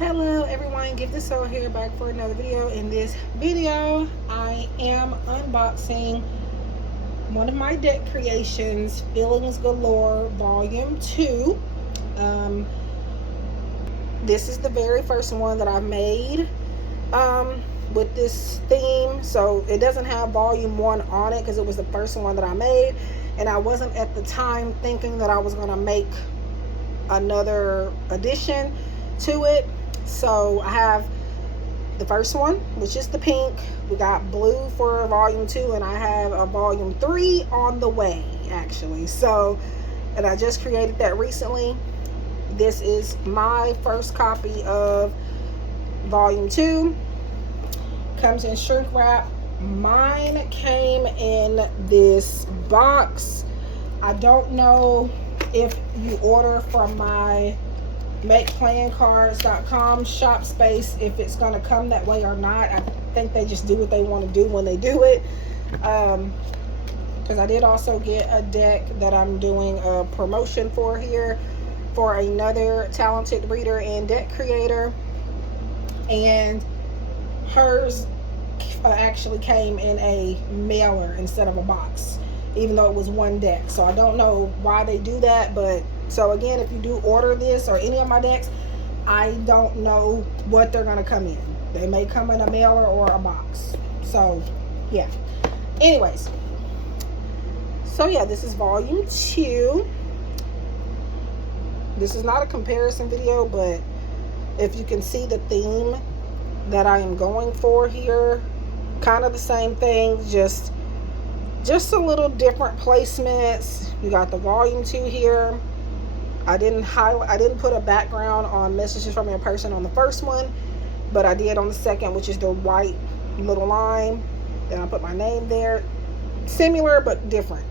Hello everyone, GiftedSoul here, back for another video. In this video, I am unboxing one of my deck creations, Feelings Galore Volume 2. This is the very first one that I made with this theme. So it doesn't have Volume 1 on it because it was the first one that I made. And I wasn't at the time thinking that I was going to make another addition to it. So I have the first one, which is the pink. We got blue for volume 2, and I have a volume 3 on the way, actually. So, and I just created that recently. This is my first copy of volume 2. Comes in shrink wrap. Mine came in this box. I don't know if you order from my makeplancards.com shop space if it's going to come that way or not. I think they just do what they want to do when they do it, because I did also get a deck that I'm doing a promotion for here for another talented reader and deck creator, and hers actually came in a mailer instead of a box, even though it was one deck. So I don't know why they do that, but so again, if you do order this or any of my decks, I don't know what they're going to come in. They may come in a mailer or a box. So yeah, anyways, so yeah, this is volume 2. This is not a comparison video, but if you can see the theme that I am going for here, kind of the same thing, just a little different placements. You got the volume 2 here. I didn't put a background on messages from your person on the first one, but I did on the second, which is the white little line. Then I put my name there. Similar but different.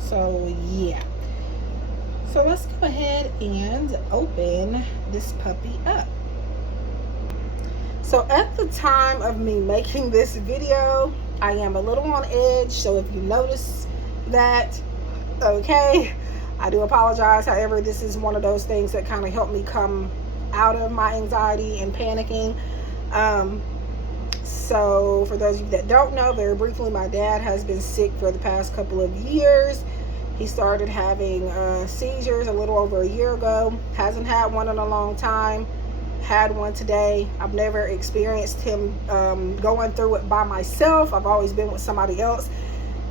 So yeah. So let's go ahead and open this puppy up. So at the time of me making this video, I am a little on edge. So if you notice that, okay, I do apologize. However, this is one of those things that kind of helped me come out of my anxiety and panicking. So for those of you that don't know, very briefly, my dad has been sick for the past couple of years. He started having seizures a little over a year ago. Hasn't had one in a long time. Had one today. I've never experienced him going through it by myself. I've always been with somebody else.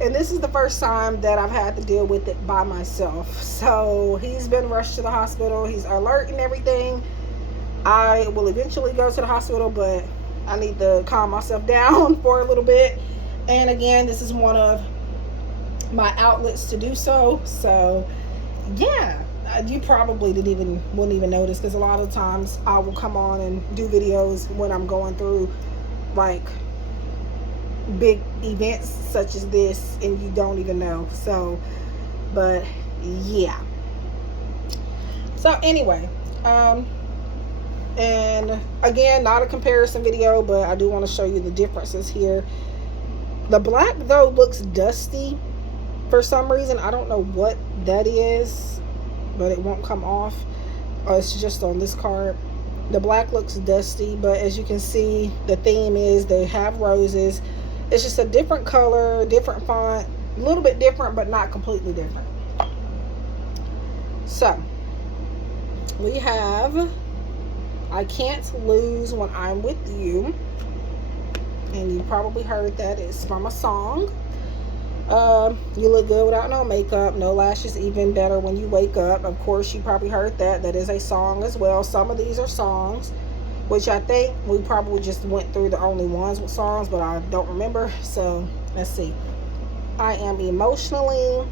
And this is the first time that I've had to deal with it by myself. So he's been rushed to the hospital. He's alert and everything. I will eventually go to the hospital, but I need to calm myself down for a little bit. And again, this is one of my outlets to do so. So yeah, you probably wouldn't even notice, because a lot of times I will come on and do videos when I'm going through like big events such as this, and you don't even know. So but yeah, so anyway, and again, not a comparison video, but I do want to show you the differences here. The black though looks dusty for some reason. I don't know what that is, but it won't come off. Oh, it's just on this card. The black looks dusty, but as you can see, the theme is they have roses. It's just a different color, different font, a little bit different, but not completely different. So we have I Can't Lose When I'm With You, and you probably heard that. It's from a song. You look good without no makeup, no lashes, even better when you wake up. Of course, you probably heard that. That is a song as well. Some of these are songs, which I think we probably just went through the only ones with songs, but I don't remember. So let's see. I Am Emotionally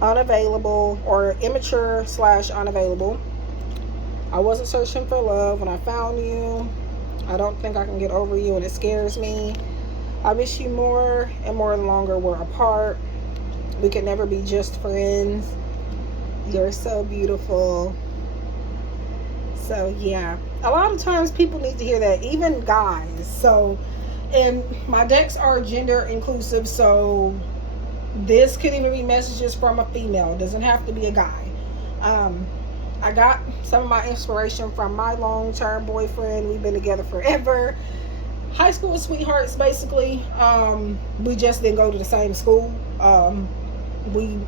Unavailable, or Immature / Unavailable. I Wasn't Searching for Love When I Found You. I Don't Think I Can Get Over You and It Scares Me. I Miss You More and More the Longer We're Apart. We Could Never Be Just Friends. You're So Beautiful. So yeah, a lot of times people need to hear that, even guys. So, and my decks are gender inclusive, so this could even be messages from a female. It doesn't have to be a guy. I got some of my inspiration from my long-term boyfriend. We've been together forever. High school sweethearts, basically. We just didn't go to the same school. We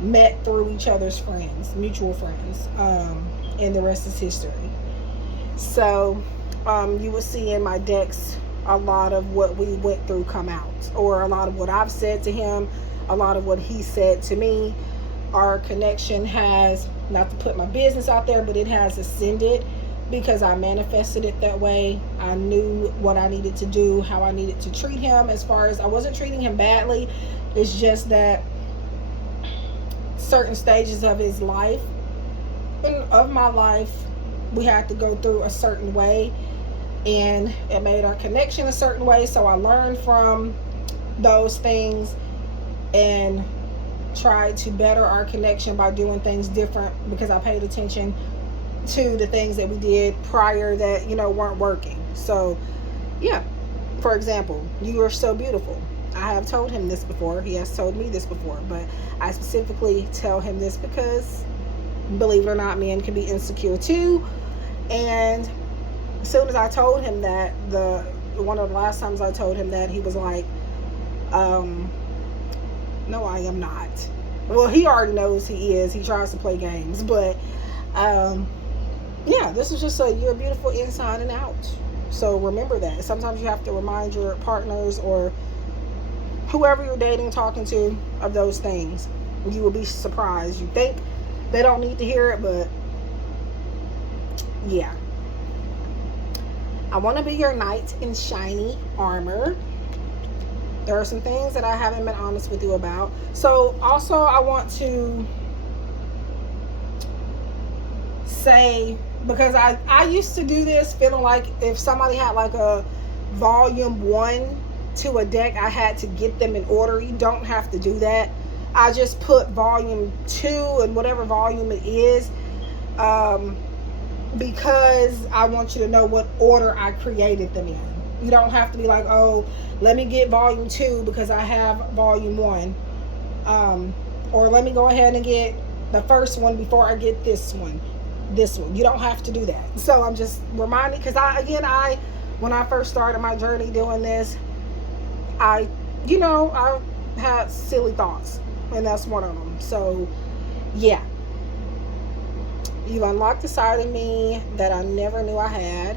met through each other's friends, mutual friends, and the rest is history. So you will see in my decks a lot of what we went through come out, or a lot of what I've said to him, a lot of what he said to me. Our connection has, not to put my business out there, but it has ascended because I manifested it that way. I knew what I needed to do, how I needed to treat him. As far as, I wasn't treating him badly, it's just that certain stages of his life and of my life, we had to go through a certain way, and it made our connection a certain way. So I learned from those things and tried to better our connection by doing things different, because I paid attention to the things that we did prior that, weren't working. So yeah, for example, you are so beautiful. I have told him this before. He has told me this before, but I specifically tell him this because, believe it or not, men can be insecure too. And as soon as I told him that, one of the last times I told him that, he was like, no, I am not. Well, he already knows he is. He tries to play games. But, yeah, this is just you're beautiful inside and out. So remember that. Sometimes you have to remind your partners or whoever you're dating, talking to, of those things. You will be surprised. You think they don't need to hear it, but yeah. I want to be your knight in shiny armor. There are some things that I haven't been honest with you about. So also I want to say, because I used to do this feeling like if somebody had like a volume 1 to a deck, I had to get them in order. You don't have to do that. I just put volume 2 and whatever volume it is, because I want you to know what order I created them in. You don't have to be like, oh, let me get volume 2 because I have volume 1. Or let me go ahead and get the first one before I get this one. You don't have to do that. So I'm just reminding, because when I first started my journey doing this, I had silly thoughts, and that's one of them. So yeah, you unlocked a side of me that I never knew I had.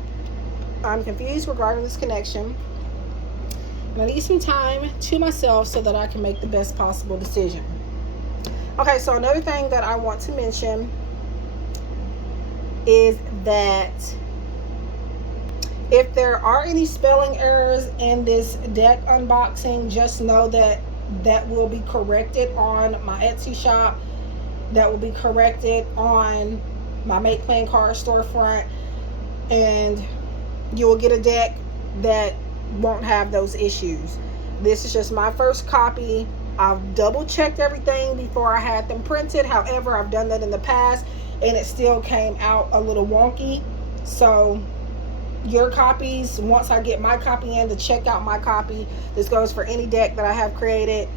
I'm confused regarding this connection, and I need some time to myself so that I can make the best possible decision. Okay, so another thing that I want to mention is that if there are any spelling errors in this deck unboxing, just know that will be corrected on my Etsy shop. That will be corrected on my Make Playing Card storefront, and you will get a deck that won't have those issues. This is just my first copy. I've double checked everything before I had them printed. However, I've done that in the past and it still came out a little wonky. So your copies, once I get my copy in, to check out my copy, this goes for any deck that I have created.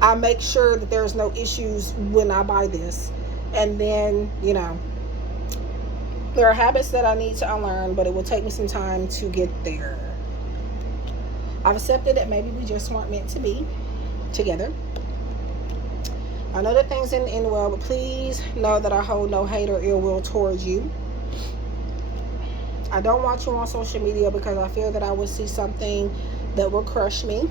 I make sure that there's no issues when I buy this. And then, there are habits that I need to unlearn, but it will take me some time to get there. I've accepted that maybe we just weren't meant to be together. I know that things didn't end well, but please know that I hold no hate or ill will towards you. I don't watch you on social media because I feel that I will see something that will crush me.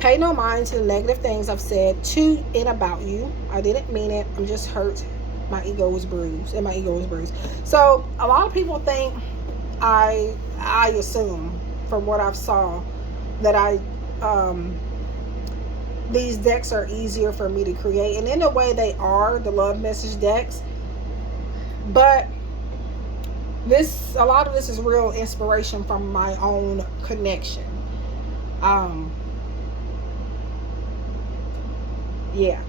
Pay no mind to the negative things I've said to and about you. I didn't mean it. I'm just hurt. My ego was bruised, and my ego was bruised. So a lot of people think, I assume from what I've saw, that these decks are easier for me to create, and in a way they are, the love message decks. But a lot of this is real inspiration from my own connection. Yeah.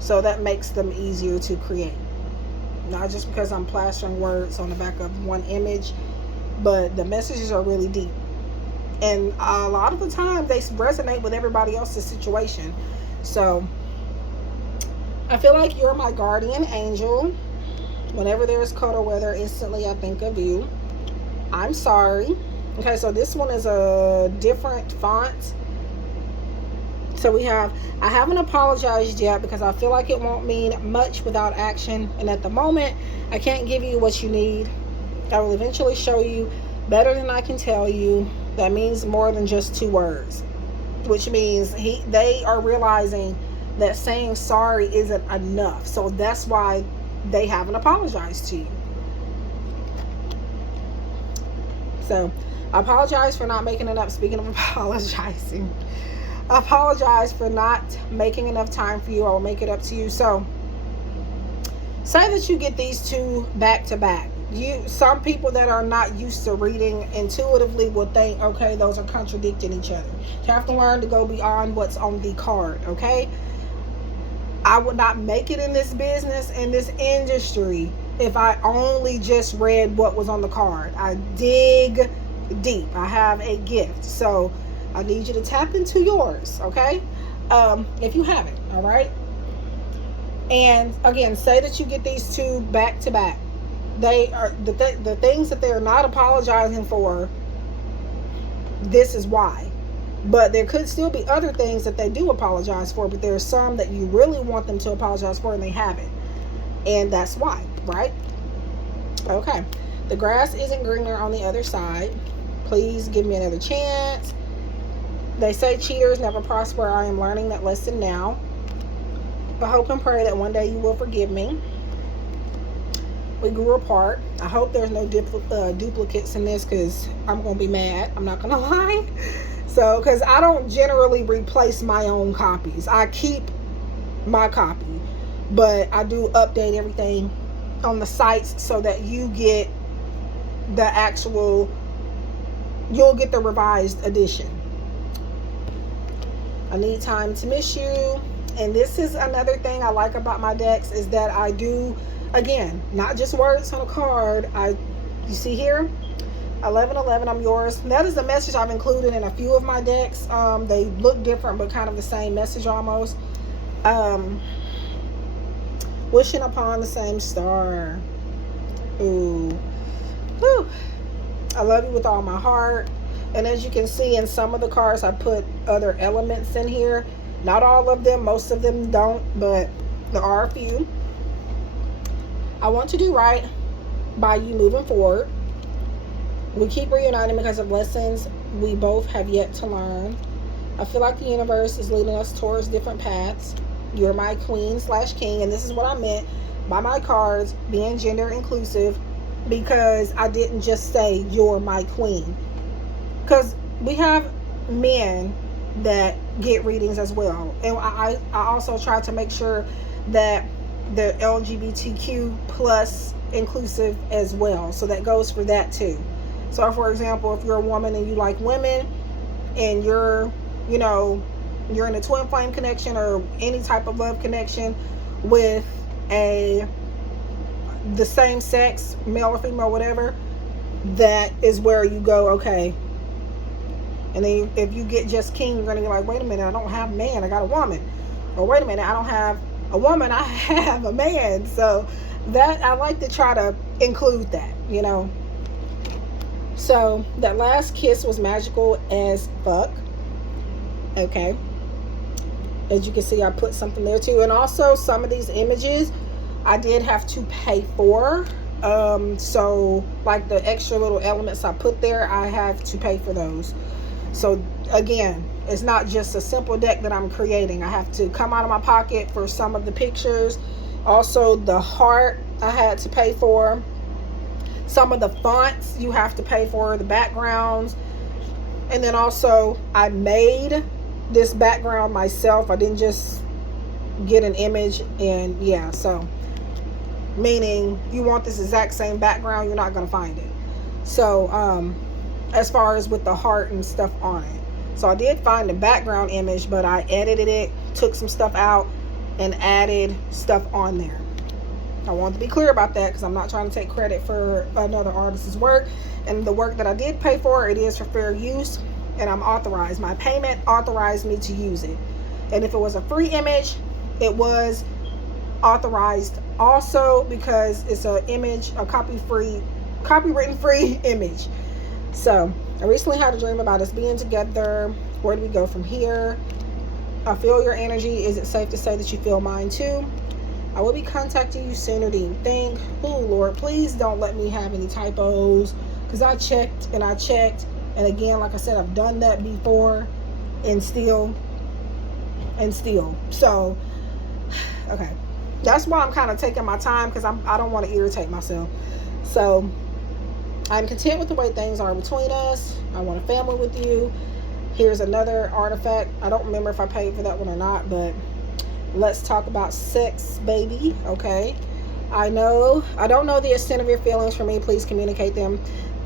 So that makes them easier to create. Not just because I'm plastering words on the back of one image. but the messages are really deep. And a lot of the time they resonate with everybody else's situation. So I feel like you're my guardian angel. Whenever there's cuddle weather, instantly I think of you. I'm sorry. Okay, so this one is a different font. So we have, I haven't apologized yet because I feel like it won't mean much without action. And at the moment, I can't give you what you need. I will eventually show you better than I can tell you. That means more than just 2 words. Which means they are realizing that saying sorry isn't enough. So that's why they haven't apologized to you. So I apologize for not making enough. Speaking of apologizing, I apologize for not making enough time for you. I will make it up to you. So say that you get these 2 back to back. Some people that are not used to reading intuitively will think, okay, those are contradicting each other. You have to learn to go beyond what's on the card, okay? I would not make it in this business, in this industry, if I only just read what was on the card. I dig deep. I have a gift. So I need you to tap into yours, okay? If you haven't, all right? And again, say that you get these 2 back to back. They are the things that they're not apologizing for. This is why. But there could still be other things that they do apologize for, but there are some that you really want them to apologize for and they haven't. And that's why, right? Okay. The grass isn't greener on the other side. Please give me another chance. They say cheaters never prosper. I am learning that lesson now. I hope and pray that one day you will forgive me. We grew apart. I hope there's no duplicates in this because I'm going to be mad. I'm not going to lie. So, because I don't generally replace my own copies. I keep my copy. But I do update everything on the sites so that you get the actual, you'll get the revised edition. I need time to miss you. And this is another thing I like about my decks is that I do, again, not just words on a card. You see here, 1111, I'm yours. That is the message I've included in a few of my decks. They look different, but kind of the same message almost. Wishing upon the same star. Ooh. Whew. I love you with all my heart. And as you can see in some of the cards, I put other elements in here. Not all of them, most of them don't, but there are a few. I want to do right by you moving forward. We keep reuniting because of lessons we both have yet to learn. I feel like the universe is leading us towards different paths. You're my queen/king, and this is what I meant by my cards being gender inclusive, because I didn't just say you're my queen. Because we have men that get readings as well, and I also try to make sure that the LGBTQ plus inclusive as well, so that goes for that too. So for example, if you're a woman and you like women and you're in a twin flame connection or any type of love connection with the same sex, male or female, whatever, that is where you go, okay. And then if you get just king, you're going to be like, wait a minute, I don't have a man, I got a woman. Or wait a minute, I don't have a woman, I have a man. So that, I like to try to include that, So that last kiss was magical as fuck. Okay. As you can see, I put something there too. And also some of these images I did have to pay for. So like the extra little elements I put there, I have to pay for those. So again, it's not just a simple deck that I'm creating. I have to come out of my pocket for some of the pictures. Also the heart I had to pay for. Some of the fonts you have to pay for, the backgrounds. And then also I made this background myself. I didn't just get an image, and yeah, so meaning you want this exact same background, you're not going to find it. So as far as with the heart and stuff on it, so I did find the background image, but I edited it, took some stuff out and added stuff on there. I want to be clear about that because I'm not trying to take credit for another artist's work. And the work that I did pay for, it is for fair use, and I'm authorized. My payment authorized me to use it. And if it was a free image, it was authorized also because it's an image, a copywritten free image. So I recently had a dream about us being together. Where do we go from here? I feel your energy. Is it safe to say that you feel mine too? I will be contacting you sooner than you think. Oh Lord, please don't let me have any typos, because I checked and I checked, and again, like I said, I've done that before, and still. So okay, that's why I'm kind of taking my time, because I don't want to irritate myself. So I'm content with the way things are between us. I want a family with you. Here's another artifact. I don't remember if I paid for that one or not, but let's talk about sex, baby. Okay, I don't know the extent of your feelings for me. Please communicate them.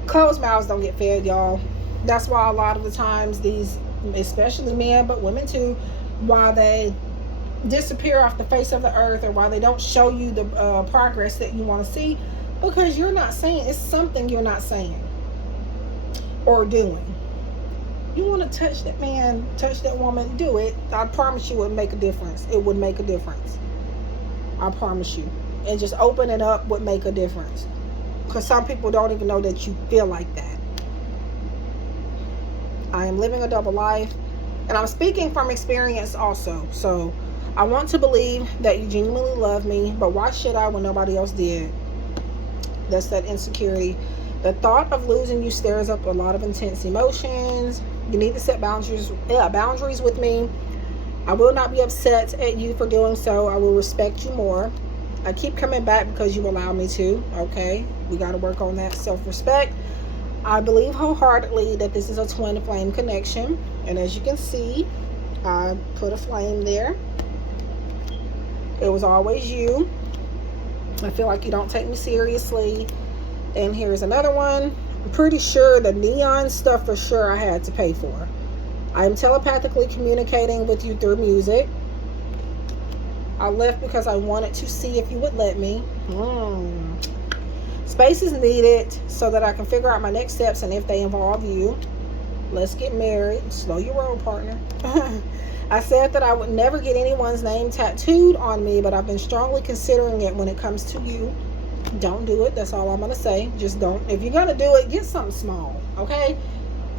Closed mouths don't get fed, y'all. That's why a lot of the times these, especially men, but women too, why they disappear off the face of the earth, or why they don't show you the progress that you want to see, because you're not saying, it's something you're not saying or doing. You want to touch that man, touch that woman, do it. I promise you it would make a difference. It would make a difference. I promise you. And just open it up would make a difference. Because some people don't even know that you feel like that. I am living a double life. And I'm speaking from experience also. So I want to believe that you genuinely love me. But why should I when nobody else did? That's that insecurity. The thought of losing you stirs up a lot of intense emotions. You need to set boundaries with me. I will not be upset at you for doing so. I will respect you more. I keep coming back because you allow me to. Okay, we got to work on that self-respect. I believe wholeheartedly that this is a twin flame connection. And as you can see, I put a flame there. It was always you. I feel like you don't take me seriously. And here's another one. I'm pretty sure the neon stuff for sure I had to pay for. I am telepathically communicating with you through music. I left because I wanted to see if you would let me. Space is needed so that I can figure out my next steps and if they involve you. Let's get married. Slow your roll, partner. I said that I would never get anyone's name tattooed on me, but I've been strongly considering it when it comes to you. Don't do it. That's all I'm going to say. Just don't. If you're going to do it, get something small. Okay?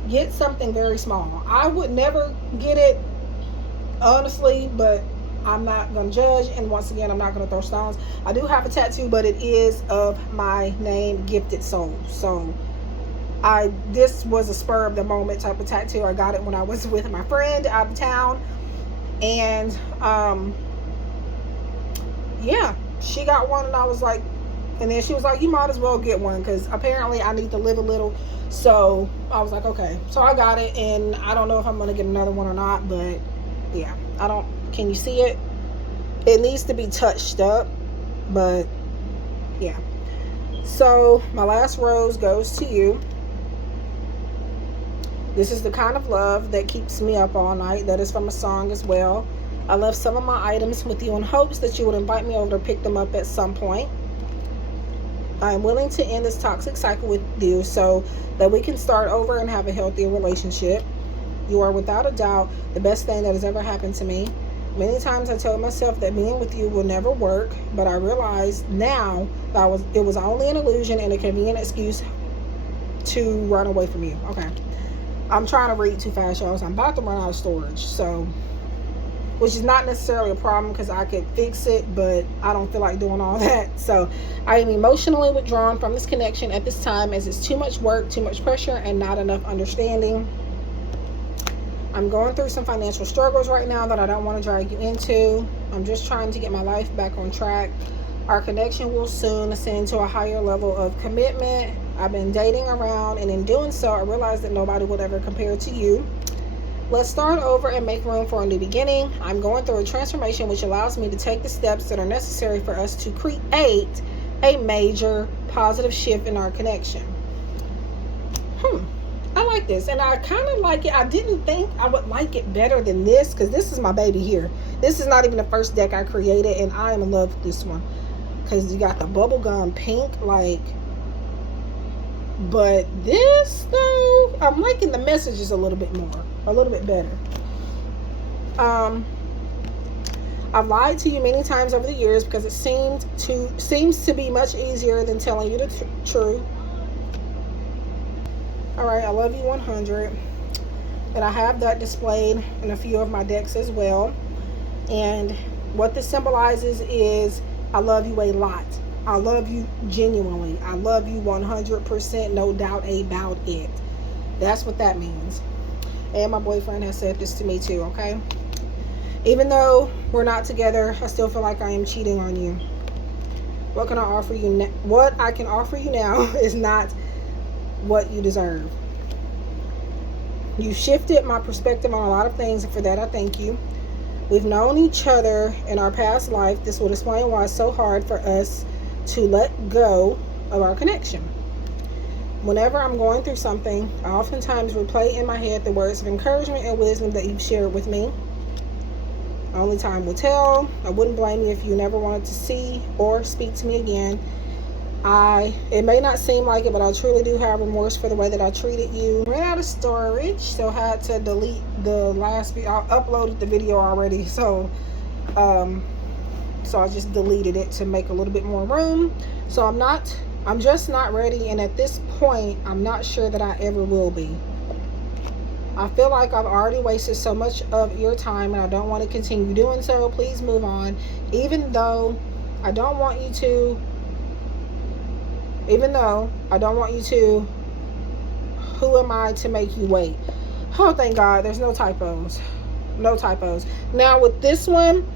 Get something very small. I would never get it, honestly, but I'm not going to judge. And once again, I'm not going to throw stones. I do have a tattoo, but it is of my name, GiftedSoul. So this was a spur of the moment type of tattoo. I got it when I was with my friend out of town. And yeah, she got one and I was like, and then she was like, you might as well get one because apparently I need to live a little. So I was like, okay. So I got it, and I don't know if I'm going to get another one or not, but yeah, can you see it? It needs to be touched up, but yeah. So my last rose goes to you. This is the kind of love that keeps me up all night. That is from a song as well. I left some of my items with you in hopes that you would invite me over to pick them up at some point. I am willing to end this toxic cycle with you so that we can start over and have a healthier relationship. You are without a doubt the best thing that has ever happened to me. Many times I told myself that being with you will never work, but I realize now that it was only an illusion and a convenient excuse to run away from you. Okay. I'm trying to read too fast, y'all. So I'm about to run out of storage. So, which is not necessarily a problem because I could fix it, but I don't feel like doing all that. So I am emotionally withdrawn from this connection at this time as it's too much work, too much pressure, and not enough understanding. I'm going through some financial struggles right now that I don't want to drag you into. I'm just trying to get my life back on track. Our connection will soon ascend to a higher level of commitment. I've been dating around, and in doing so, I realized that nobody would ever compare to you. Let's start over and make room for a new beginning. I'm going through a transformation which allows me to take the steps that are necessary for us to create a major positive shift in our connection. I like this, and I kind of like it. I didn't think I would like it better than this because this is my baby here. This is not even the first deck I created, and I am in love with this one because you got the bubblegum pink, like. But this though, I'm liking the messages a little bit more, a little bit better. I've lied to you many times over the years because it seems to be much easier than telling you the truth. All right, I love you 100, and I have that displayed in a few of my decks as well. And what this symbolizes is I love you a lot. I love you genuinely. I love you 100%, no doubt about it. That's what that means. And my boyfriend has said this to me too, okay? Even though we're not together, I still feel like I am cheating on you. What can I offer you? What I can offer you now is not what you deserve. You shifted my perspective on a lot of things, and for that I thank you. We've known each other in our past life. This would explain why it's so hard for us to let go of our connection. Whenever I'm going through something, I oftentimes replay in my head the words of encouragement and wisdom that you've shared with me. Only time will tell. I wouldn't blame you if you never wanted to see or speak to me again. It may not seem like it, but I truly do have remorse for the way that I treated you. Ran out of storage, so had to delete the last video. I uploaded the video already, so I just deleted it to make a little bit more room. So I'm just not ready, and at this point, I'm not sure that I ever will be. I feel like I've already wasted so much of your time, and I don't want to continue doing so. Please move on. Even though I don't want you to, who am I to make you wait? Oh, thank God, there's no typos. No typos. Now with this one,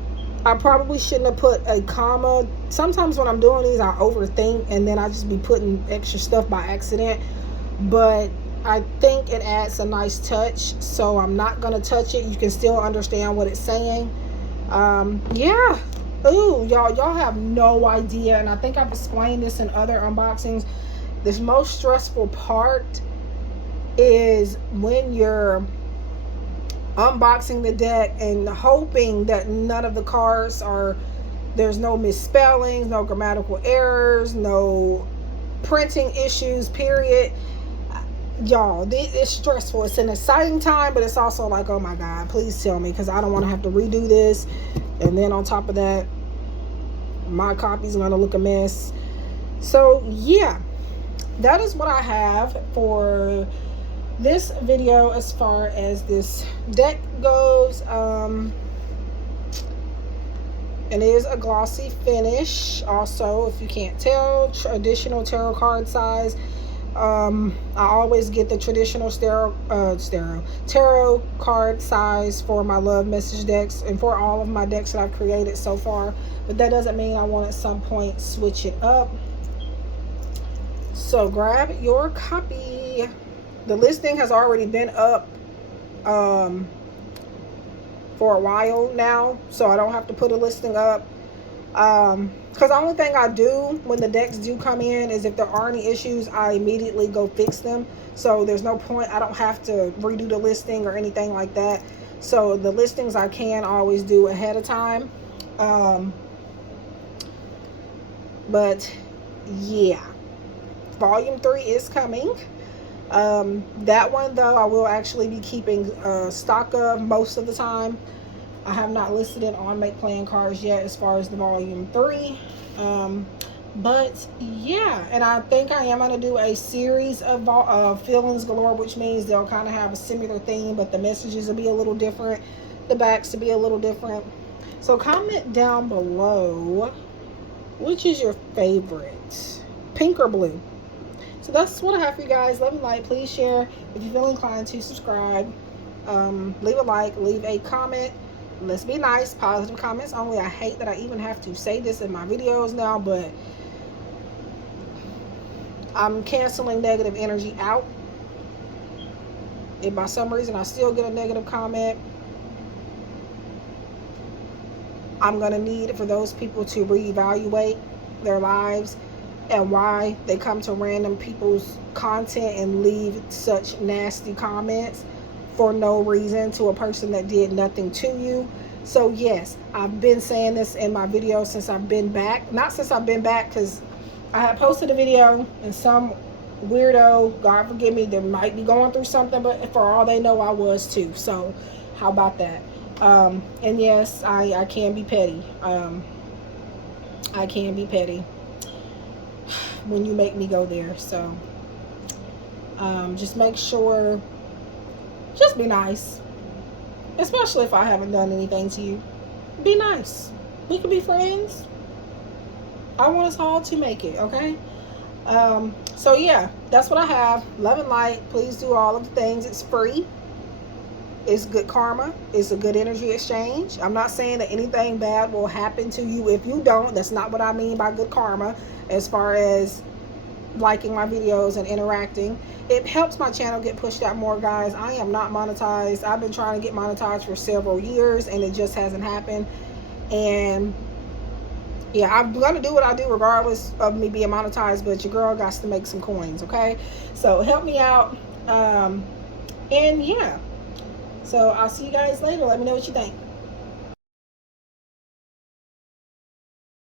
I probably shouldn't have put a comma. Sometimes when I'm doing these, I overthink, and then I just be putting extra stuff by accident. But I think it adds a nice touch, so I'm not going to touch it. You can still understand what it's saying. Yeah. Ooh, y'all have no idea, and I think I've explained this in other unboxings. This most stressful part is when you're unboxing the deck and hoping that none of the cards there's no misspellings, no grammatical errors, no printing issues, period. Y'all, it's stressful. It's an exciting time, but it's also like, oh my God, please tell me, because I don't want to have to redo this. And then on top of that, my copy's gonna look a mess. So yeah, that is what I have for this video as far as this deck goes. And it is a glossy finish. Also, if you can't tell, traditional tarot card size. I always get the traditional tarot card size for my love message decks and for all of my decks that I've created so far, but that doesn't mean I won't at some point switch it up. So grab your copy. The listing has already been up for a while now, so I don't have to put a listing up. Because the only thing I do when the decks do come in is if there are any issues, I immediately go fix them. So there's no point. I don't have to redo the listing or anything like that. So the listings I can always do ahead of time. But yeah, volume 3 is coming. That one though, I will actually be keeping stock of most of the time. I have not listed it on Make Plan Cards yet as far as the volume 3. But yeah, and I think I am going to do a series of Feelings Galore, which means they'll kind of have a similar theme, but the messages will be a little different. The backs will be a little different. So comment down below, which is your favorite, pink or blue? So that's what I have for you guys. Love and light. Please share if you feel inclined to subscribe. Leave a like, leave a comment. Let's be nice. Positive comments only. I hate that I even have to say this in my videos now, but I'm canceling negative energy out. If by some reason I still get a negative comment, I'm going to need for those people to reevaluate their lives and why they come to random people's content and leave such nasty comments for no reason to a person that did nothing to you. So yes, I've been saying this in my videos since I've been back. Not since I've been back, because I had posted a video and some weirdo, God forgive me, they might be going through something, but for all they know, I was too. So how about that? And yes, I can be petty. I can be petty when you make me go there. So just make sure, just be nice. Especially if I haven't done anything to you. Be nice. We could be friends. I want us all to make it, okay? So yeah, that's what I have. Love and light. Please do all of the things. It's free. It's good karma. It's a good energy exchange. I'm not saying that anything bad will happen to you if you don't. That's not what I mean by good karma. As far as liking my videos and interacting, it helps my channel get pushed out more, guys. I am not monetized. I've been trying to get monetized for several years and it just hasn't happened. And yeah, I'm gonna do what I do regardless of me being monetized, but your girl got to make some coins, okay? So help me out. And yeah, so I'll see you guys later. Let me know what you think.